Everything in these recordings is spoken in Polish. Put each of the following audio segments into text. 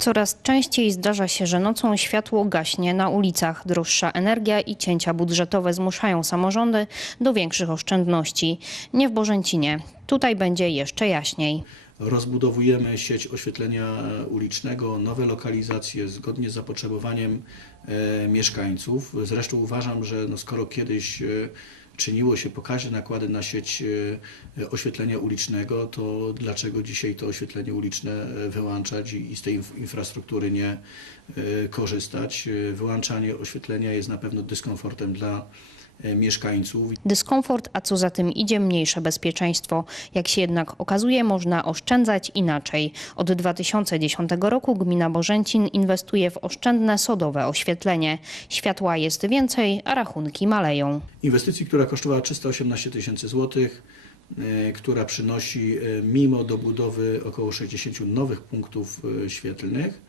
Coraz częściej zdarza się, że nocą światło gaśnie na ulicach. Droższa energia i cięcia budżetowe zmuszają samorządy do większych oszczędności. Nie w Bożęcinie. Tutaj będzie jeszcze jaśniej. Rozbudowujemy sieć oświetlenia ulicznego, nowe lokalizacje zgodnie z zapotrzebowaniem e, mieszkańców. Zresztą uważam, że no skoro kiedyś e, czyniło się pokaźne nakłady na sieć e, oświetlenia ulicznego, to dlaczego dzisiaj to oświetlenie uliczne wyłączać i, z tej inf- infrastruktury nie korzystać? Wyłączanie oświetlenia jest na pewno dyskomfortem dla mieszkańców. Dyskomfort, a co za tym idzie mniejsze bezpieczeństwo. Jak się jednak okazuje, można oszczędzać inaczej. Od 2010 roku gmina Bożęcin inwestuje w oszczędne sodowe oświetlenie. Światła jest więcej, a rachunki maleją. Inwestycji, która kosztowała 318 tysięcy złotych, e, która przynosi e, mimo dobudowy około 60 nowych punktów e, świetlnych,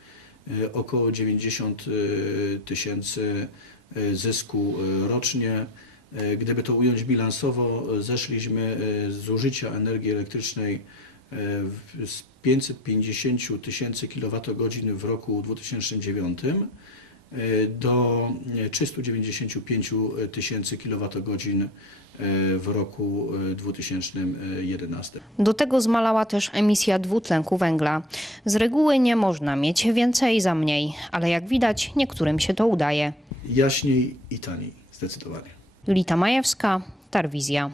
e, około 90 e, tysięcy e, zysku e, rocznie. E, Gdyby to ująć bilansowo, e, zeszliśmy e, z zużycia energii elektrycznej e, z 550 tysięcy kWh w roku 2009 e, do e, 395 tysięcy kWh w roku e, 2011. Do tego zmalała też emisja dwutlenku węgla. Z reguły nie można mieć więcej za mniej, ale jak widać, niektórym się to udaje. Jaśniej i taniej, zdecydowanie. Julita Majewska, Tarwizja.